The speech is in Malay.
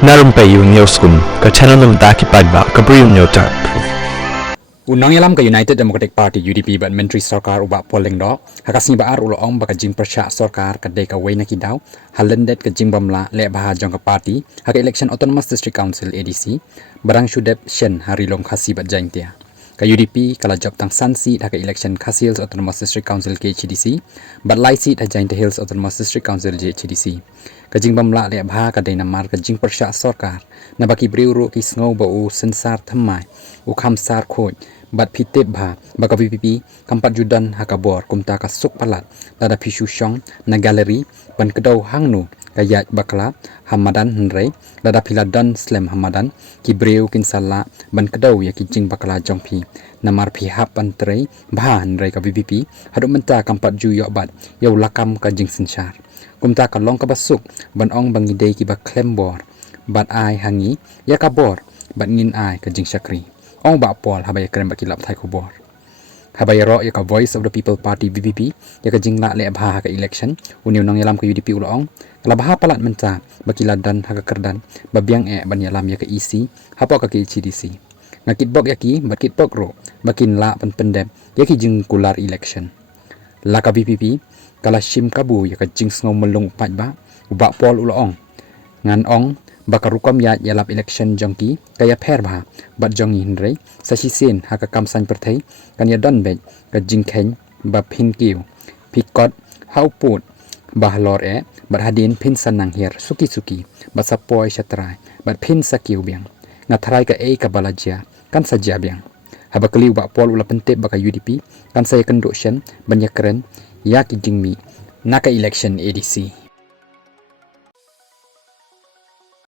Na Rympei U channel nabynta ki paidbah Bri U Hynñiewtrep. Unang yalam ka United Democratic Party UDP bat menteri sorkar ubak polling dok Khasi baar uloong baka jingpyrshah sorkar kadei kawei na kidaw halendet ka jingbamla le baha jong ka party haka election autonomous district council ADC barang shudep shen hari long Khasi bat jaintia ka UDP kala job tang sansi haka election Khasi Hills autonomous district council KHADC bat lai seat ha jaintia Hills autonomous district council JHADC ka jingbamla le baha kadei namar ka jingpyrshah sorkar na baki Bri U ki sngow ba u sensar thamai u khamsar khoj bat paidbah baka VPP kampat judan hakabor kumta ka suk palat lada pishu shong na galeri ban kedau hangnu kayat bakla hamadan henrei lada piladan slam hamadan ki Bri U kinsala ban kedau ya ki jing bakla jongpi namar pihap antrei bah henrei ka VPP haduk menta kampat ju yok bat yau lakam ka jing sensar kumta ka long ka basuk ban ong bangidei ki ba klembor bat ai hangi ya kabor bat ngin ai ka jing syakri ong ba pol habaya krem bakilap thai kubor habaya ro ya ka voice of the people party VPP ya ka jingla le bha ka election uniu nang yalam ka UDP ulong kala bha palat menta bakiladan ha ka kerdan babiang ban yalam ya ka EC hapo ka KHADC ngakit bok ya ki bakit bok ro bakin la pendem ya ki jing kular election la ka VPP kala shim kabu ya ka jing sngow melung paidbah ubak pol ulong ngan ong bakarukam ya yalap election jongki kaya perbha bat jongi hinrei sasisen haka kamsan perthei kan ya don bet ka jingkhen ba phinkiu pikot hauput bahlor bat hadin phin sanang her suki bat sapoi shatrai bat phin sakiu biang ngathrai ka ka balaja kan saja biang habakli ba pol ula pentep baka UDP kan saya kenduk shen banyakren ya ki jingmi naka election ADC